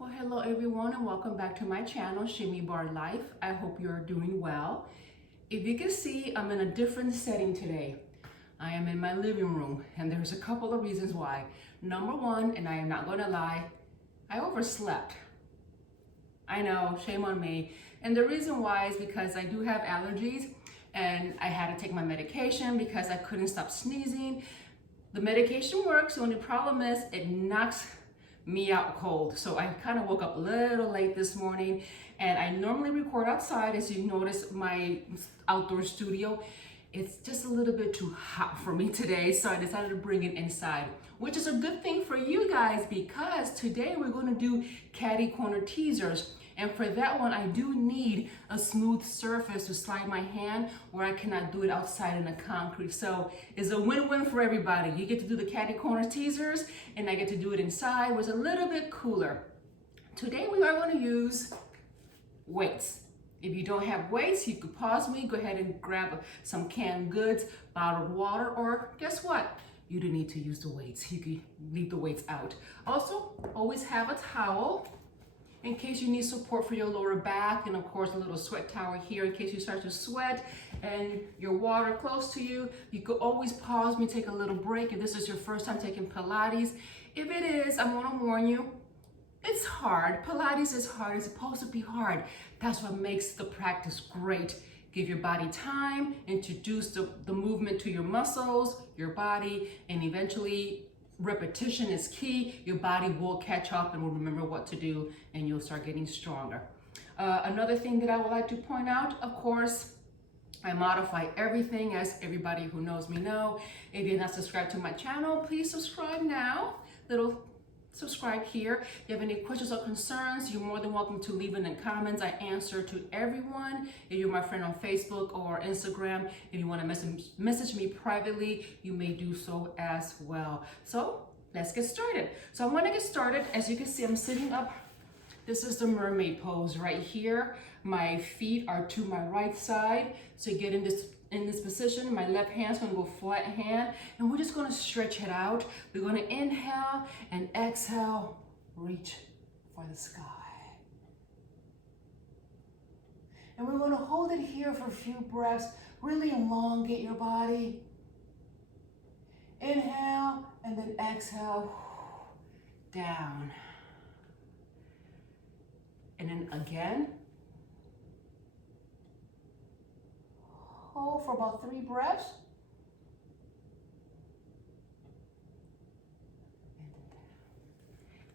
Well, hello everyone and welcome back to my channel, Shimmy Bar Life. I hope you're doing well. If you can see, I'm in a different setting today. I am in my living room and there's a couple of reasons why. Number one, and I am not going to lie, I overslept. I know, shame on me. And the reason why is because I do have allergies and I had to take my medication because I couldn't stop sneezing. The medication works, the only problem is it knocks me out cold. So I kind of woke up a little late this morning and I normally record outside. As you notice, my outdoor studio, it's just a little bit too hot for me today. So I decided to bring it inside, which is a good thing for you guys because today we're going to do caddy corner teasers. And for that one, I do need a smooth surface to slide my hand where I cannot do it outside in the concrete. So it's a win-win for everybody. You get to do the caddy corner teasers and I get to do it inside where it's a little bit cooler. Today we are going to use weights. If you don't have weights, you could pause me, go ahead and grab some canned goods, bottled water, or guess what? You don't need to use the weights. You can leave the weights out. Also, always have a towel in case you need support for your lower back, and of course a little sweat towel here in case you start to sweat and your water close to you. You could always pause me, take a little break if this is your first time taking Pilates. If it is, I'm gonna warn you, it's hard. Pilates is hard, it's supposed to be hard. That's what makes the practice great. Give your body time, introduce the movement to your muscles, your body, and eventually repetition is key. Your body will catch up and will remember what to do and you'll start getting stronger. Another thing that I would like to point out, of course, I modify everything, as everybody who knows me know. If you're not subscribed to my channel, please subscribe now. Little subscribe here. If you have any questions or concerns, you're more than welcome to leave it in the comments. I answer to everyone. If you're my friend on Facebook or Instagram, if you want to message me privately, you may do so as well. So let's get started. So I want to get started. As you can see, I'm sitting up. This is the mermaid pose right here. My feet are to my right side. So get in this position. My left hand's gonna go flat hand, and we're just gonna stretch it out. We're gonna inhale and exhale, reach for the sky. And we're gonna hold it here for a few breaths. Really elongate your body. Inhale and then exhale, down. And then again. Hold for about 3 breaths.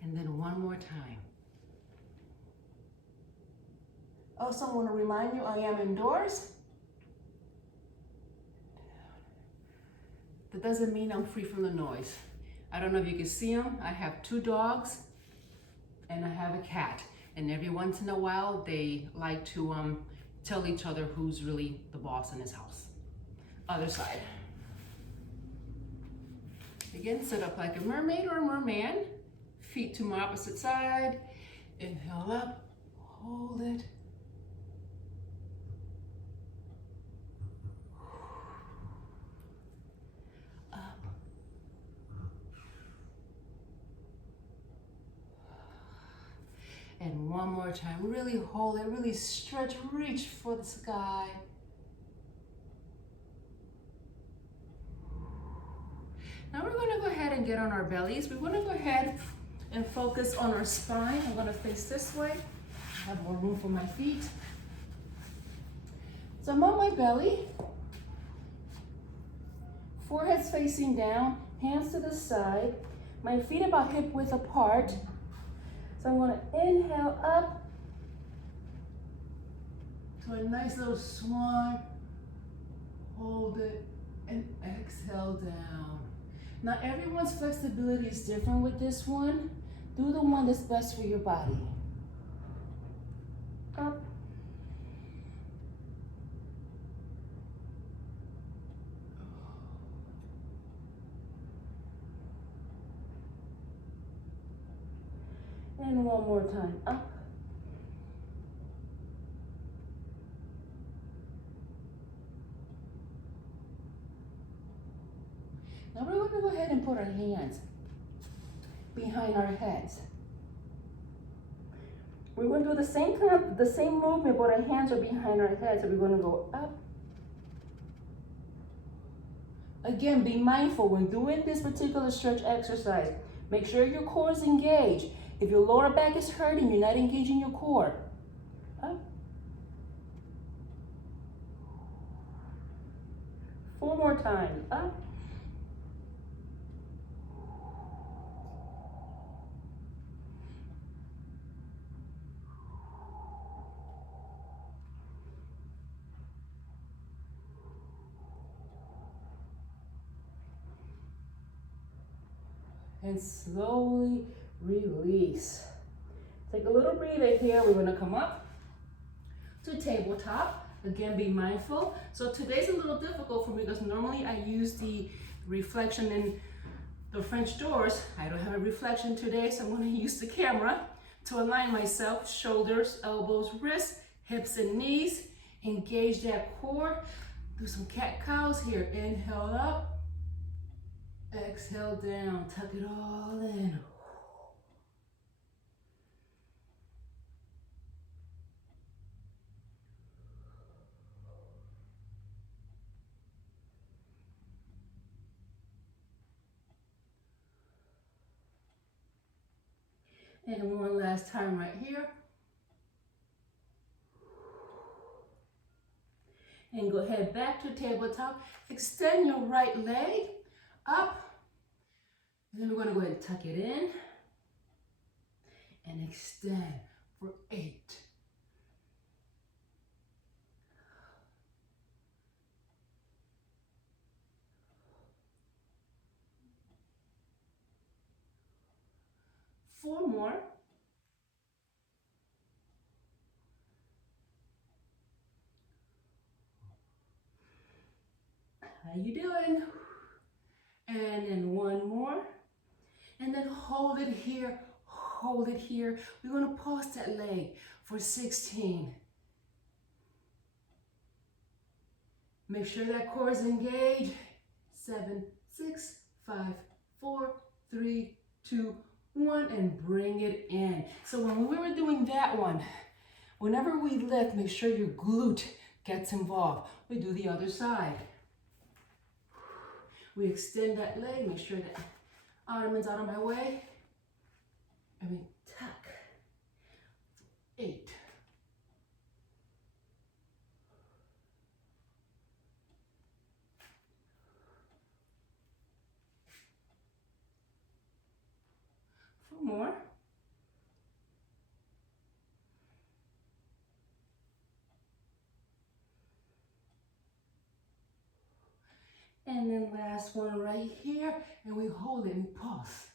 And then one more time. Also, I want to remind you, I am indoors. That doesn't mean I'm free from the noise. I don't know if you can see them. I have 2 dogs and I have a cat. And every once in a while, they like to tell each other who's really the boss in his house. Other side. Again, sit up like a mermaid or a merman. Feet to my opposite side. Inhale up, hold it. Up. And one more time, really hold it, really stretch, reach for the sky. Now we're gonna go ahead and get on our bellies. We're gonna go ahead and focus on our spine. I'm gonna face this way. I have more room for my feet. So I'm on my belly. Forehead's facing down, hands to the side. My feet about hip width apart. So I'm gonna inhale up to a nice little swan. Hold it and exhale down. Now everyone's flexibility is different with this one. Do the one that's best for your body. Up. And one more time, up. Now we're going to go ahead and put our hands behind our heads. We're going to do the same movement, but our hands are behind our head. So we're going to go up. Again, be mindful when doing this particular stretch exercise. Make sure your core is engaged. If your lower back is hurting, you're not engaging your core. Up. 4 more times. Up. And slowly release. Take a little breather here. We're going to come up to tabletop. Again, be mindful. So today's a little difficult for me because normally I use the reflection in the French doors. I don't have a reflection today, so I'm going to use the camera to align myself. Shoulders, elbows, wrists, hips and knees. Engage that core. Do some cat-cows here. Inhale up. Exhale down, tuck it all in. And one last time right here. And go ahead back to tabletop. Extend your right leg up. And then we're going to go ahead and tuck it in and extend for 8. Four more. How you doing? And then one more. And then hold it here, hold it here. We're going to pause that leg for 16. Make sure that core is engaged. 7, 6, 5, 4, 3, 2, 1, and bring it in. So when we were doing that one, whenever we lift, make sure your glute gets involved. We do the other side. We extend that leg, make sure that ottoman's out of my way. And we tuck. 8. Four more. And then last one right here, and we hold it and pause.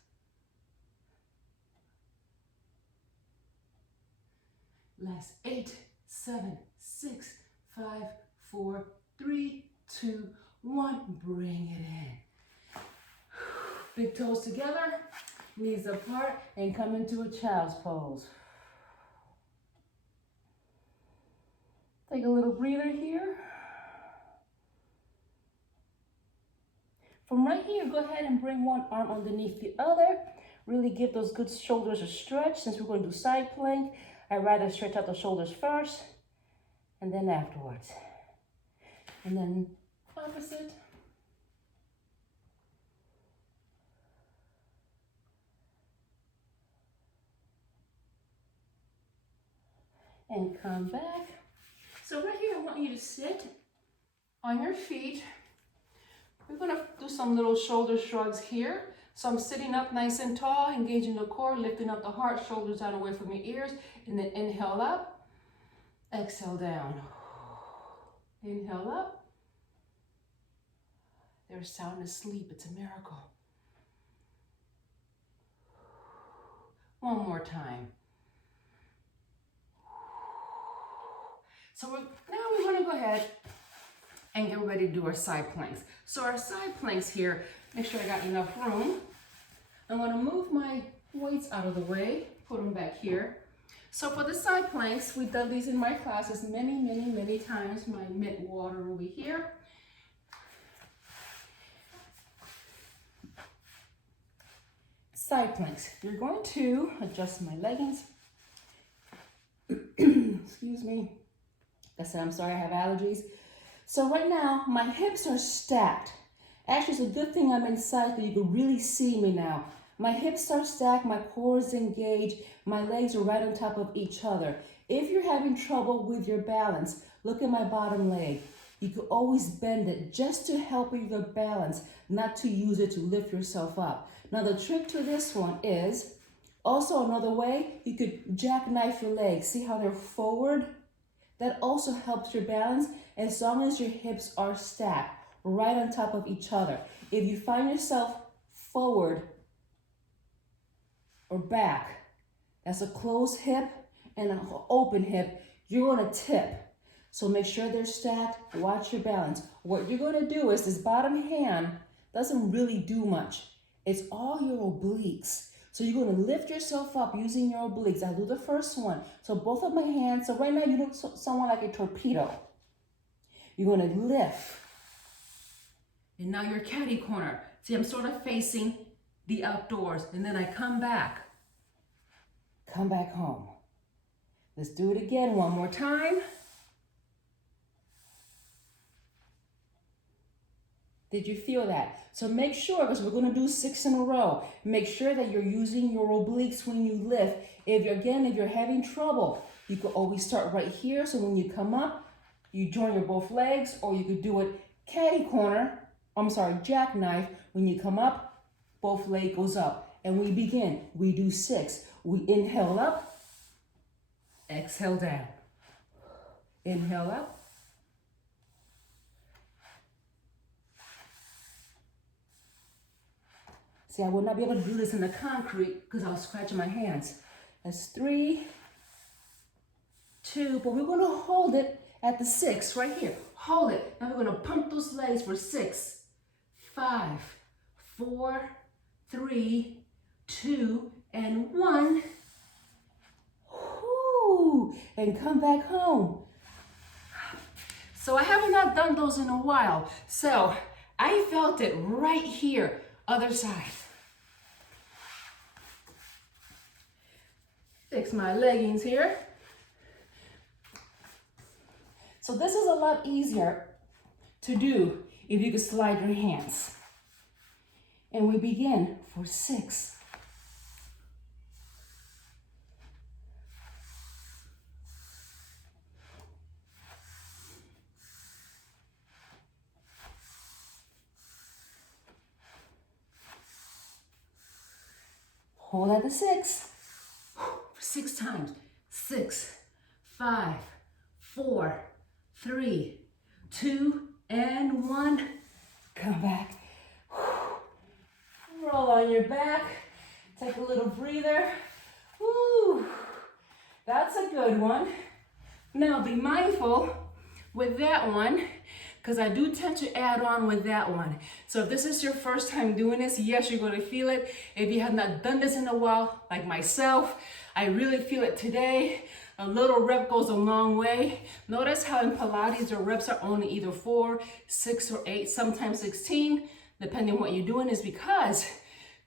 Last 8, 7, 6, 5, 4, 3, 2, 1. Bring it in. Big toes together, knees apart, and come into a child's pose. Take a little breather here. From right here, go ahead and bring one arm underneath the other. Really give those good shoulders a stretch. Since we're going to do side plank, I'd rather stretch out the shoulders first and then afterwards. And then opposite. And come back. So right here, I want you to sit on your feet. We're going to do some little shoulder shrugs here. So I'm sitting up nice and tall, engaging the core, lifting up the heart, shoulders down away from your ears, and then inhale up, exhale down. Inhale up. They're sound asleep. It's a miracle. One more time. So now we're going to go ahead and get ready to do our side planks. So our side planks here, make sure I got enough room. I'm going to move my weights out of the way, put them back here. So for the side planks, we've done these in my classes many times. My mint water over here. Side planks. You're going to adjust my leggings. Excuse me. Like I said, I'm sorry, I have allergies. So right now, my hips are stacked. Actually, it's a good thing I'm inside so you can really see me now. My hips are stacked, my core is engaged, my legs are right on top of each other. If you're having trouble with your balance, look at my bottom leg. You could always bend it just to help with your balance, not to use it to lift yourself up. Now the trick to this one is, also another way, you could jackknife your legs. See how they're forward? That also helps your balance as long as your hips are stacked right on top of each other. If you find yourself forward or back, that's a closed hip and an open hip, you're gonna tip. So make sure they're stacked, watch your balance. What you're gonna do is this bottom hand doesn't really do much. It's all your obliques. So you're gonna lift yourself up using your obliques. I'll do the first one. So both of my hands, so right now you look somewhat like a torpedo. You're gonna lift. And now your caddy corner. See, I'm sort of facing the outdoors, and then I come back home. Let's do it again one more time. Did you feel that? So make sure, because we're gonna do 6 in a row, make sure that you're using your obliques when you lift. If you're having trouble, you could always start right here. So when you come up, you join your both legs, or you could do it jackknife. When you come up, both leg goes up. And we begin, we do 6. We inhale up, exhale down. Inhale up. See, I would not be able to do this in the concrete because I was scratching my hands. That's 3, 2, but we're gonna hold it at the 6 right here. Hold it. Now we're gonna pump those legs for 6, 5, 4, 3, 2, and 1. Whoo! And come back home. So I have not done those in a while. So I felt it right here. Other side. Fix my leggings here. So this is a lot easier to do if you could slide your hands. And we begin for 6. Hold at the 6. For 6 times. 6, 5, 4, 3, 2, and 1. Come back. Roll on your back. Take a little breather. Woo. That's a good one. Now be mindful with that one, because I do tend to add on with that one. So if this is your first time doing this, yes, you're going to feel it. If you have not done this in a while, like myself, I really feel it today. A little rep goes a long way. Notice how in Pilates, the reps are only either 4, 6, or 8, sometimes 16, depending on what you're doing, is because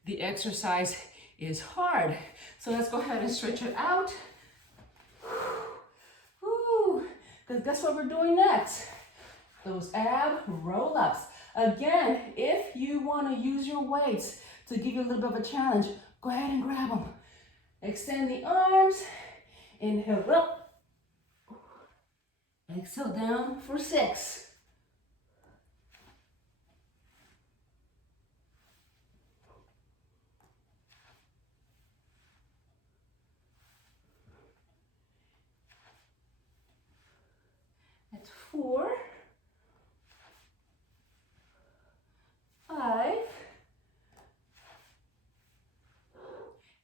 the exercise is hard. So let's go ahead and stretch it out. Because guess what we're doing next? Those ab roll-ups. Again, if you want to use your weights to give you a little bit of a challenge, go ahead and grab them. Extend the arms. Inhale up. Exhale down for 6. That's 4. 5.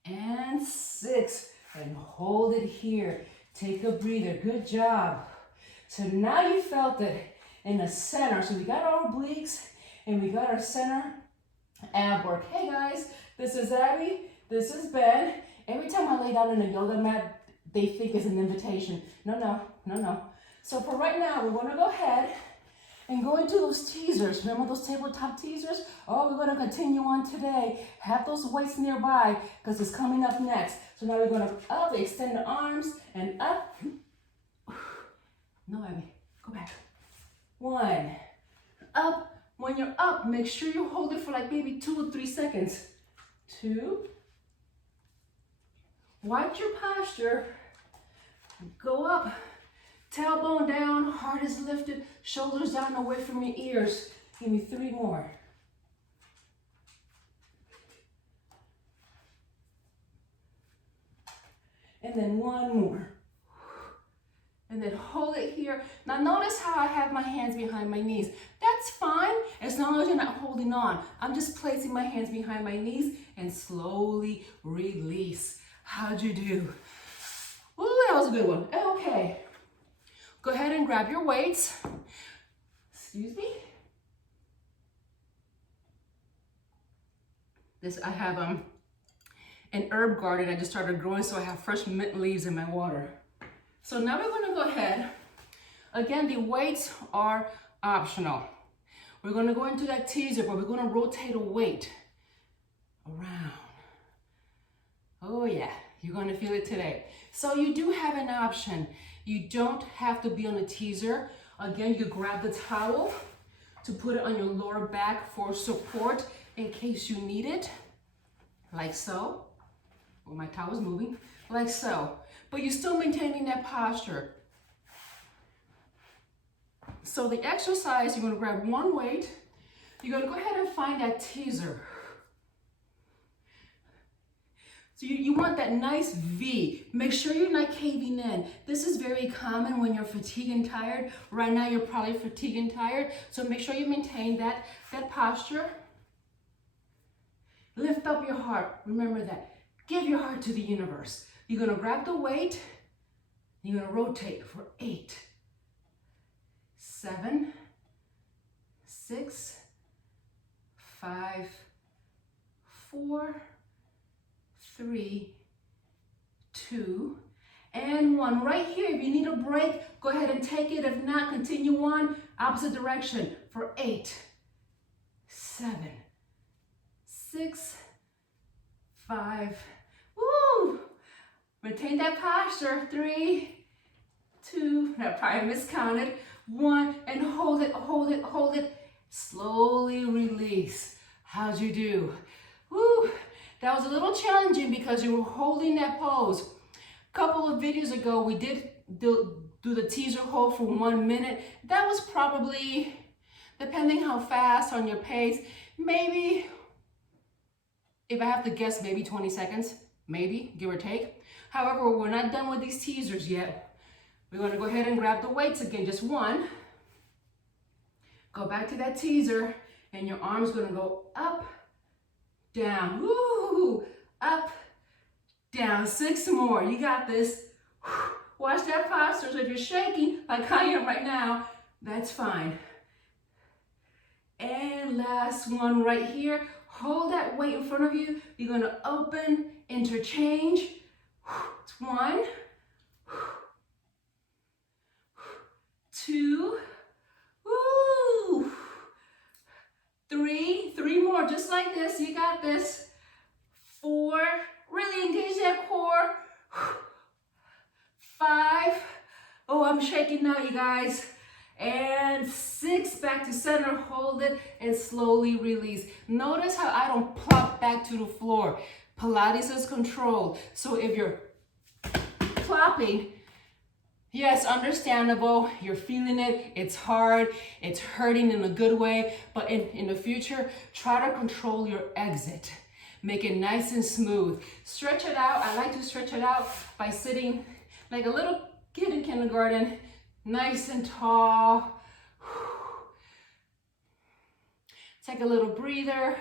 And 6. And hold it here. Take a breather. Good job. So now you felt it in the center. So we got our obliques and we got our center ab work. Hey guys, this is Abby. This is Ben. Every time I lay down in a yoga mat, they think it's an invitation. No. So for right now, we're going to go ahead and go into those teasers. Remember those tabletop teasers? Oh, we're gonna continue on today. Have those weights nearby because it's coming up next. So now we're gonna up, extend the arms, and up. No, Abby, go back. 1, up. When you're up, make sure you hold it for like maybe 2 or 3 seconds. 2. Watch your posture. Go up. Tailbone down, heart is lifted, shoulders down away from your ears. Give me 3 more. And then 1 more. And then hold it here. Now notice how I have my hands behind my knees. That's fine as long as you're not holding on. I'm just placing my hands behind my knees and slowly release. How'd you do? Ooh, that was a good one. Okay. Go ahead and grab your weights. Excuse me. This, I have an herb garden I just started growing, so I have fresh mint leaves in my water. So now we're gonna go ahead. Again, the weights are optional. We're gonna go into that teaser, but we're gonna rotate a weight around. Oh yeah, you're gonna feel it today. So you do have an option. You don't have to be on a teaser. Again, you grab the towel to put it on your lower back for support in case you need it, like so. Well, my towel's moving, like so. But you're still maintaining that posture. So the exercise, you're gonna grab 1 weight. You're gonna go ahead and find that teaser. So you want that nice V. Make sure you're not caving in. This is very common when you're fatigued and tired. Right now, you're probably fatigued and tired. So make sure you maintain that posture. Lift up your heart. Remember that. Give your heart to the universe. You're gonna grab the weight. You're gonna rotate for 8, 7, 6, 5, 4, 3, 2, and 1. Right here, if you need a break, go ahead and take it. If not, continue on, opposite direction for 8, 7, 6, 5, woo! Retain that posture. 3, 2, that probably miscounted. 1, and hold it, hold it, hold it. Slowly release. How'd you do? Woo! That was a little challenging because you were holding that pose. A couple of videos ago, we did do the teaser hold for 1 minute. That was probably, depending how fast on your pace, maybe, if I have to guess, maybe 20 seconds, maybe, give or take. However, we're not done with these teasers yet. We're gonna go ahead and grab the weights again, just 1. Go back to that teaser, and your arm's gonna go up, down, woo, up, down. 6 more, you got this. Watch that posture. So if you're shaking like I am right now, that's fine. And last one right here. Hold that weight in front of you. You're gonna open, interchange. 1, 2, woo, 3 more, just like this. You got this. 4, really engage that core. 5, oh, I'm shaking now, you guys. And 6, back to center, hold it, and slowly release. Notice how I don't plop back to the floor. Pilates is controlled. So if you're plopping, yes, understandable, you're feeling it, it's hard, it's hurting in a good way, but in the future, try to control your exit. Make it nice and smooth. Stretch it out. I like to stretch it out by sitting like a little kid in kindergarten, nice and tall. Take a little breather.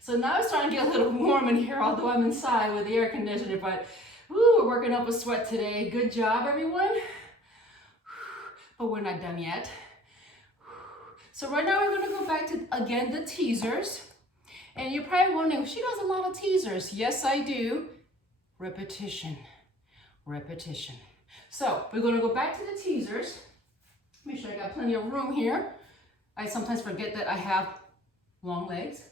So now it's starting to get a little warm in here, although I'm inside with the air conditioner, but woo, we're working up a sweat today. Good job, everyone. But we're not done yet. So right now we're gonna go back to, again, the teasers. And you're probably wondering, she does a lot of teasers. Yes, I do. Repetition, repetition. So we're gonna go back to the teasers. Make sure I got plenty of room here. I sometimes forget that I have long legs.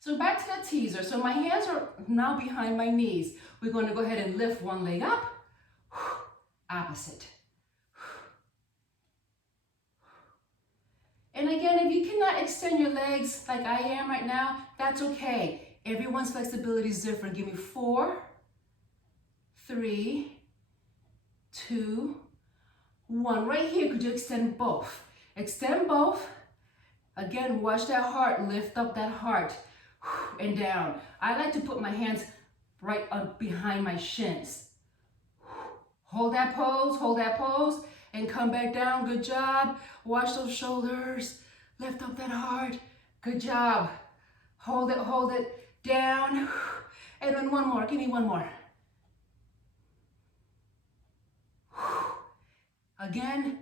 So back to the teaser. So my hands are now behind my knees. We're going to go ahead and lift one leg up, opposite. And again, if you cannot extend your legs like I am right now, that's okay. Everyone's flexibility is different. Give me 4, 3, 2, 1. Right here, could you extend both? Extend both. Again, watch that heart, lift up that heart and down. I like to put my hands right up behind my shins. Hold that pose, and come back down. Good job. Watch those shoulders. Lift up that heart. Good job. Hold it down. And then one more. Give me one more. Again,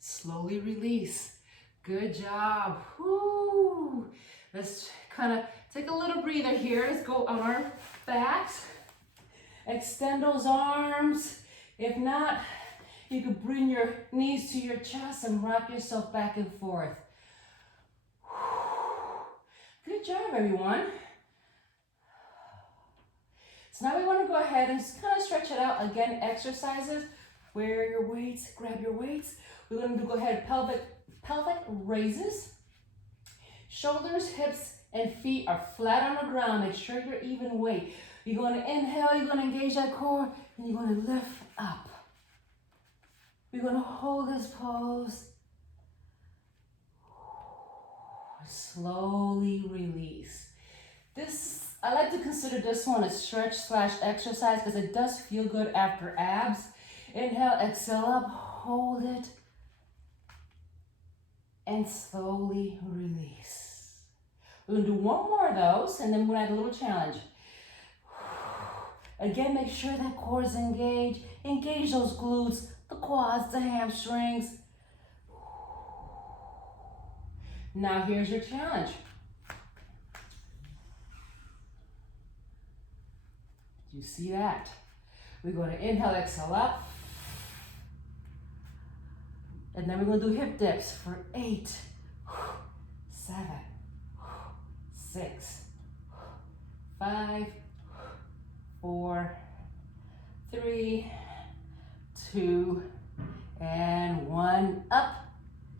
slowly release. Good job. Woo. Let's kind of take a little breather here. Let's go on our backs. Extend those arms. If not, you could bring your knees to your chest and rock yourself back and forth. Good job, everyone. So now we want to go ahead and just kind of stretch it out. Again, exercises. Wear your weights, grab your weights. We're going to go ahead, pelvic raises. Shoulders, hips, and feet are flat on the ground. Make sure you're even weight. You're going to inhale, you're going to engage that core, and you're going to lift up. We're going to hold this pose. Slowly release. I like to consider this one a stretch/exercise because it does feel good after abs. Inhale, exhale up, hold it, and slowly release. We're going to do one more of those, and then we're going to add a little challenge. Again, make sure that core is engaged. Engage those glutes, the quads, the hamstrings. Now here's your challenge. You see that? We're going to inhale, exhale up. And then we're going to do hip dips for 8, 7, 6, 5, 4, 3, 2, and 1. Up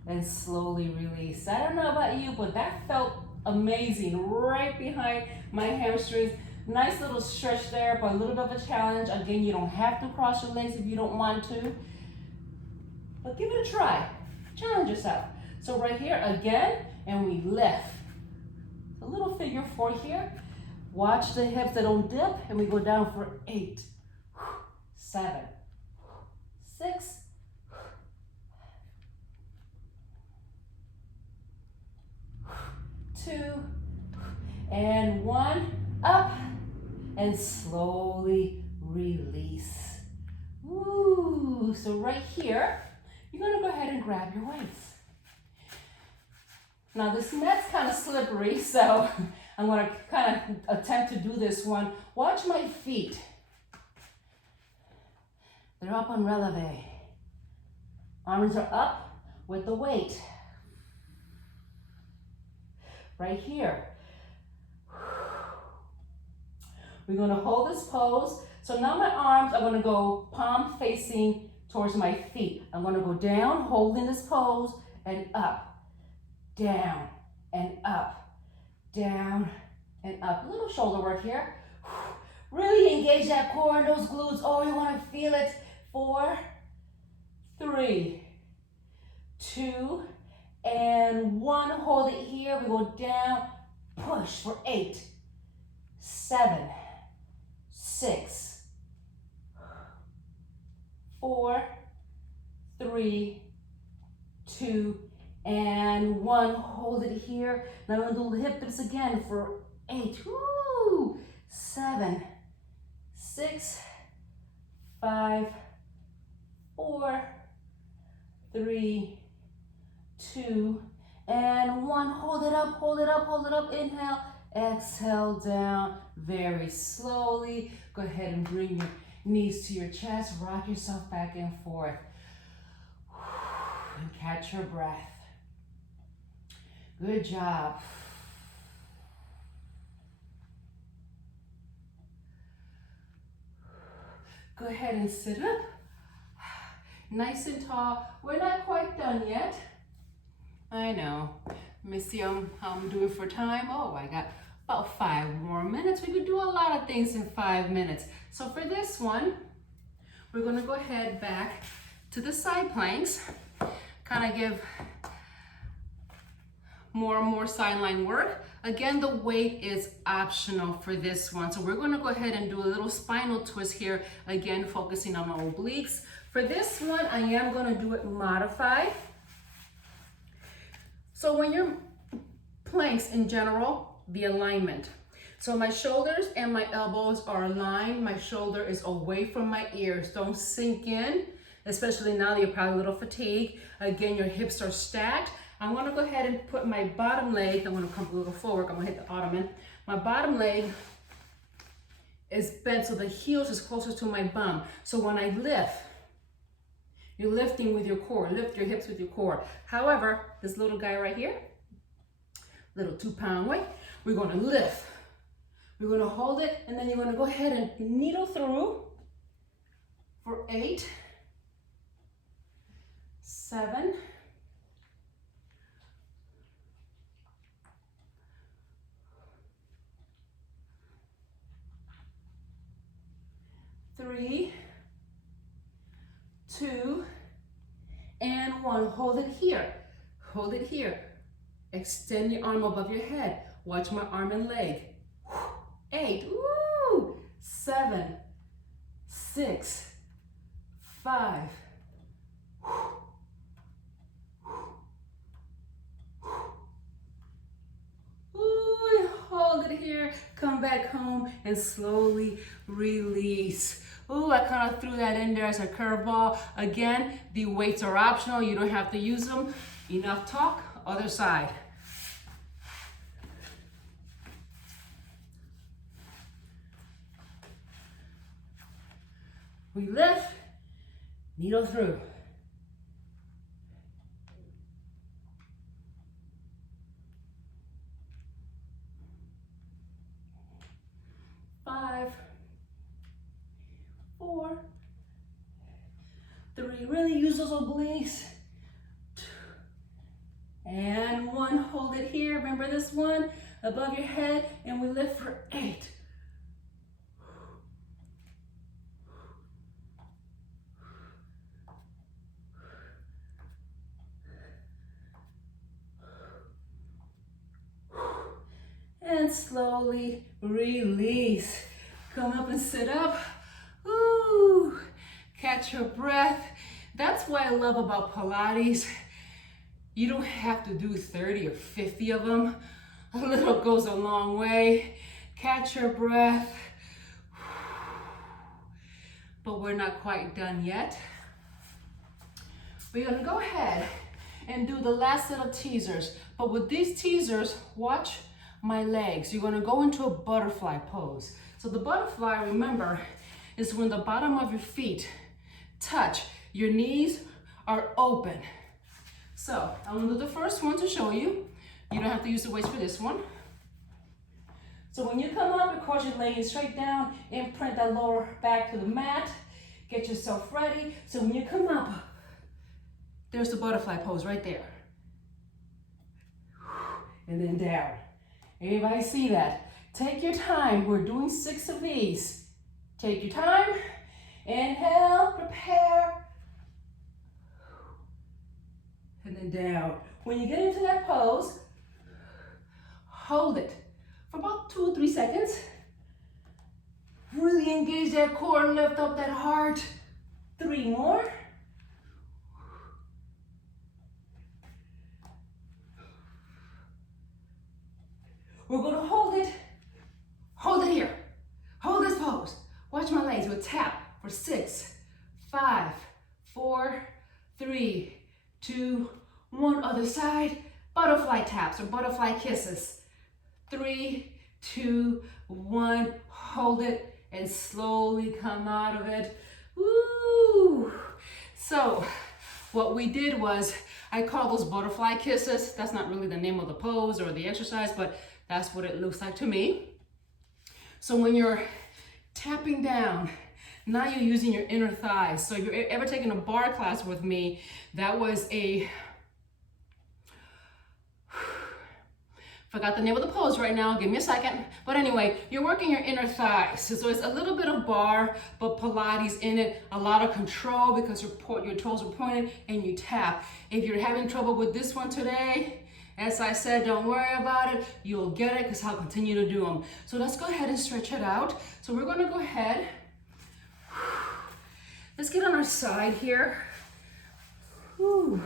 and slowly release. I don't know about you, but that felt amazing right behind my hamstrings. Nice little stretch there, but a little bit of a challenge. Again, you don't have to cross your legs if you don't want to, but give it a try. Challenge yourself. So right here again, and we lift. A little figure 4 here. Watch the hips that don't dip, and we go down for 8, 7, 6, 2, and 1. Up and slowly release. Woo! So right here, you're going to go ahead and grab your weights. Now this net's kind of slippery, so I'm going to kind of attempt to do this one. Watch my feet. They're up on releve. Arms are up with the weight. Right here. We're going to hold this pose. So now my arms are going to go palm facing towards my feet. I'm going to go down, holding this pose, and up, down, and up, down, and up. A little shoulder work here. Really engage that core and those glutes. Oh, you want to feel it. 4, 3, 2, and 1. Hold it here. We go down, push for 8, 7, 6, 4, 3, 2, and 1. Hold it here. Now we're going to do hip dips again for 8, 7, 6, 5, 4, 3, 2, and 1. Hold it up, hold it up, hold it up. Inhale, exhale down very slowly. Go ahead and bring your knees to your chest. Rock yourself back and forth. And catch your breath. Good job. Go ahead and sit up. Nice and tall. We're not quite done yet. I know. Let me see how I'm doing for time. Oh, I got about 5 more minutes. We could do a lot of things in 5 minutes. So for this one, we're gonna go ahead back to the side planks. Kind of give more and more sideline work. Again, the weight is optional for this one. So we're gonna go ahead and do a little spinal twist here. Again, focusing on the obliques. For this one, I am gonna do it modified. So when you're planks in general, the alignment. So my shoulders and my elbows are aligned. My shoulder is away from my ears. Don't sink in, especially now that you're probably a little fatigued. Again, your hips are stacked. I'm gonna go ahead and put my bottom leg, I'm gonna come a little forward, I'm gonna hit the ottoman. My bottom leg is bent so the heels is closer to my bum. So when I lift, you're lifting with your core, lift your hips with your core. However, this little guy right here, little 2-pound weight, we're gonna lift. We're gonna hold it, and then you're gonna go ahead and needle through for 8, 7, 3, 2, and 1. Hold it here. Hold it here. Extend your arm above your head. Watch my arm and leg. 8, woo! 7, 6, 5. Ooh, hold it here. Come back home and slowly release. Ooh, I kind of threw that in there as a curveball. Again, the weights are optional. You don't have to use them. Enough talk. Other side. We lift, needle through. Five, 4, 3, really use those obliques. 2, and 1, hold it here. Remember this one, above your head, and we lift for 8. And slowly release. Come up and sit up. Ooh, catch your breath. That's what I love about Pilates. You don't have to do 30 or 50 of them. A little goes a long way. Catch your breath. But we're not quite done yet. We're gonna go ahead and do the last little teasers. But with these teasers, watch my legs. You're gonna go into a butterfly pose. So the butterfly, remember, is when the bottom of your feet touch. Your knees are open. So I'm gonna do the first one to show you. You don't have to use the weights for this one. So when you come up, of course, you're laying straight down, imprint that lower back to the mat. Get yourself ready. So when you come up, there's the butterfly pose right there. And then down. Everybody see that? Take your time. We're doing 6 of these. Take your time. Inhale, prepare. And then down. When you get into that pose, hold it for about 2 or 3 seconds. Really engage that core, lift up that heart. 3 more. We're gonna hold it. Hold it here. Hold this pose. Watch my legs. We'll tap for 6, 5, 4, 3, 2, 1. Other side. Butterfly taps or butterfly kisses. 3, 2, 1. Hold it and slowly come out of it. Woo! So what we did was I call those butterfly kisses. That's not really the name of the pose or the exercise, but that's what it looks like to me. So when you're tapping down, now you're using your inner thighs. So if you're ever taking a bar class with me, that was forgot the name of the pose right now, give me a second. But anyway, you're working your inner thighs. So it's a little bit of bar, but Pilates in it, a lot of control because your toes are pointed and you tap. If you're having trouble with this one today, as I said, don't worry about it. You'll get it because I'll continue to do them. So let's go ahead and stretch it out. So we're gonna go ahead. Let's get on our side here. Whew.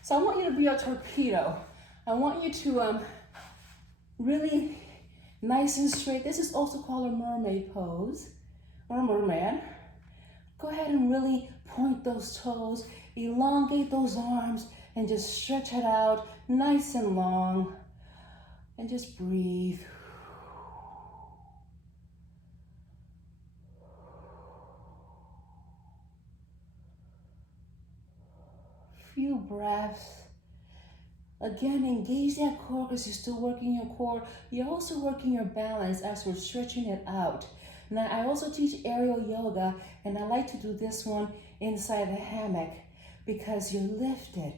So I want you to be a torpedo. I want you to really nice and straight. This is also called a mermaid pose or a merman. Go ahead and really point those toes, elongate those arms, and just stretch it out nice and long. And just breathe. Few breaths. Again, engage that core because you're still working your core. You're also working your balance as we're stretching it out. Now, I also teach aerial yoga, and I like to do this one inside the hammock because you're lifted,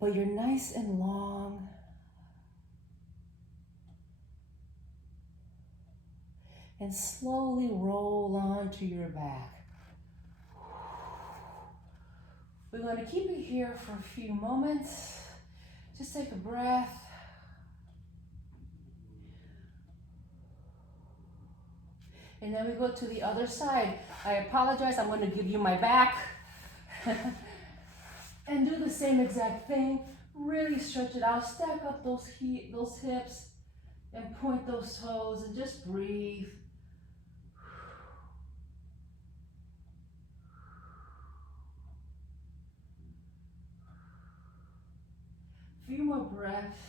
but you're nice and long. And slowly roll onto your back. We're going to keep it here for a few moments. Just take a breath. And then we go to the other side. I apologize, I'm going to give you my back. And do the same exact thing. Really stretch it out. Stack up those hips and point those toes and just breathe. Few more breaths.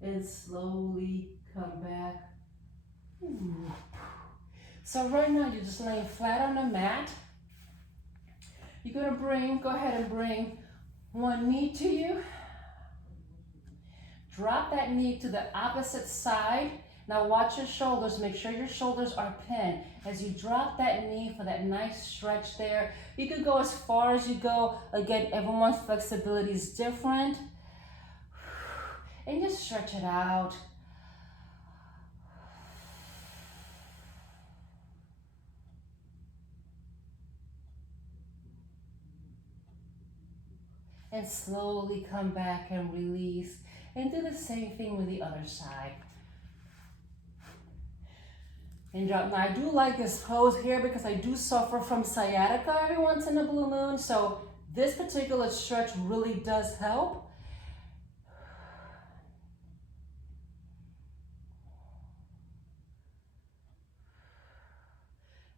And slowly come back. Ooh. So right now you're just laying flat on the mat. You're gonna go ahead and bring one knee to you. Drop that knee to the opposite side. Now watch your shoulders, make sure your shoulders are pinned. As you drop that knee for that nice stretch there, you can go as far as you go. Again, everyone's flexibility is different. And just stretch it out. And slowly come back and release. And do the same thing with the other side. And drop. Now I do like this pose here because I do suffer from sciatica every once in a blue moon. So this particular stretch really does help.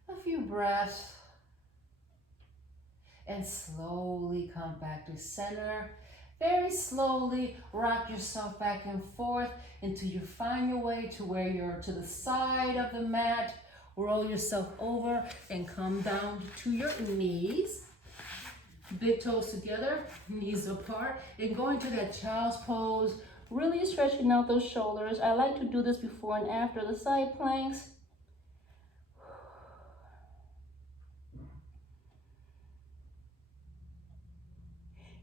A few breaths. And slowly come back to center. Very slowly rock yourself back and forth until you find your way to where you're to the side of the mat. Roll yourself over and come down to your knees. Big toes together, knees apart, and go into that child's pose, really stretching out those shoulders. I like to do this before and after the side planks.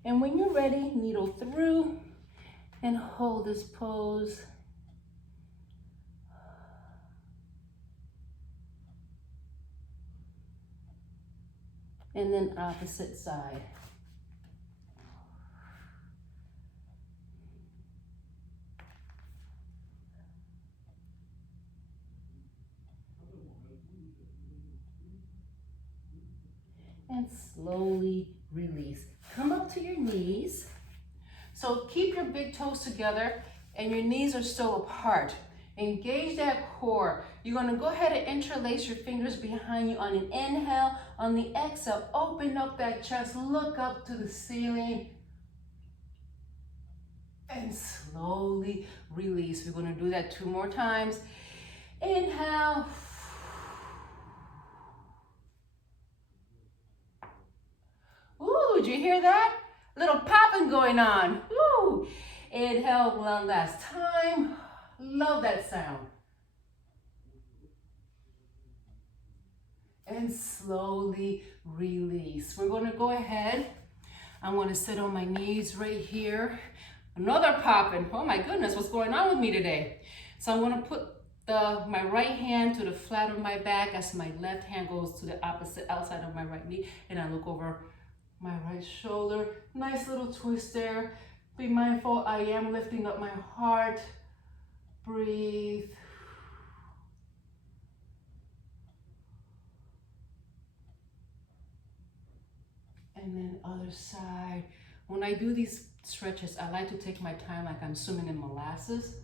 And when you're ready, needle through and hold this pose. And then opposite side. And slowly release. Come up to your knees. So keep your big toes together and your knees are still apart. Engage that core. You're gonna go ahead and interlace your fingers behind you on an inhale. On the exhale, open up that chest, look up to the ceiling, and slowly release. We're gonna do that 2 more times. Inhale. Ooh, Woo, did you hear that? Little popping going on. Woo. Inhale one last time. Love that sound. And slowly release. We're going to go ahead. I'm going to sit on my knees right here. Another popping. Oh my goodness, what's going on with me today? So I'm going to put my right hand to the flat of my back as my left hand goes to the opposite outside of my right knee, and I look over my right shoulder. Nice little twist there. Be mindful, I am lifting up my heart. Breathe. And then other side. When I do these stretches, I like to take my time like I'm swimming in molasses,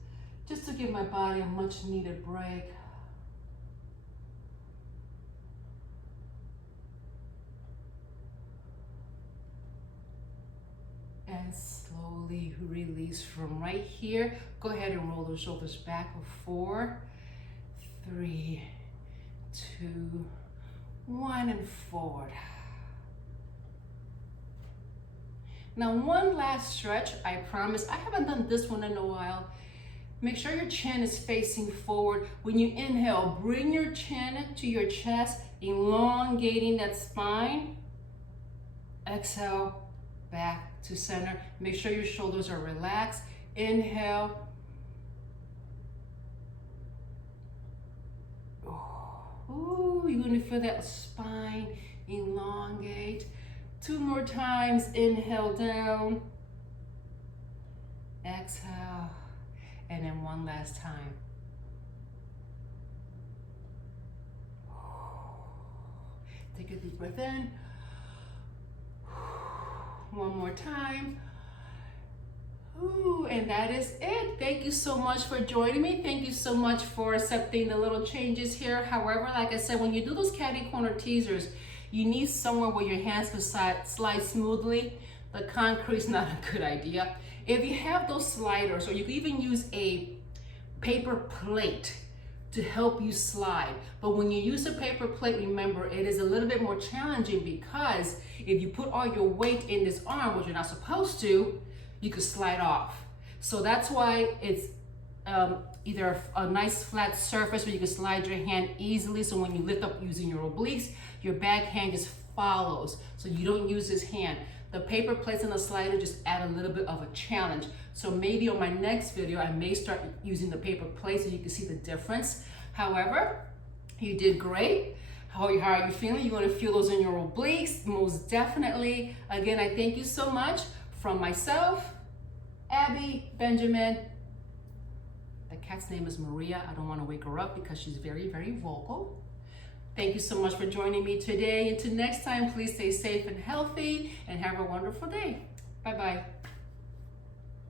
just to give my body a much needed break. And slowly release from right here. Go ahead and roll the shoulders back for 4, 3, 2, 1, and forward. Now one last stretch, I promise. I haven't done this one in a while. Make sure your chin is facing forward. When you inhale, bring your chin to your chest, elongating that spine. Exhale, back to center. Make sure your shoulders are relaxed. Inhale. Ooh, you're gonna feel that spine elongate. 2 more times. Inhale down. Exhale. And then one last time. Take a deep breath in. One more time. Ooh, and that is it. Thank you so much for joining me. Thank you so much for accepting the little changes here. However, like I said, when you do those caddy corner teasers, you need somewhere where your hands can slide smoothly. The concrete's not a good idea. If you have those sliders, or you can even use a paper plate to help you slide. But when you use a paper plate, remember, it is a little bit more challenging because if you put all your weight in this arm, which you're not supposed to, you could slide off. So that's why it's either a nice flat surface where you can slide your hand easily. So when you lift up using your obliques, your back hand just follows. So you don't use this hand. The paper plates and the slider just add a little bit of a challenge. So maybe on my next video, I may start using the paper plates so you can see the difference. However, you did great. How are you feeling? You're gonna feel those in your obliques, most definitely. Again, I thank you so much from myself, Abby, Benjamin. The cat's name is Maria. I don't wanna wake her up because she's very, very vocal. Thank you so much for joining me today. Until next time, please stay safe and healthy and have a wonderful day. Bye-bye.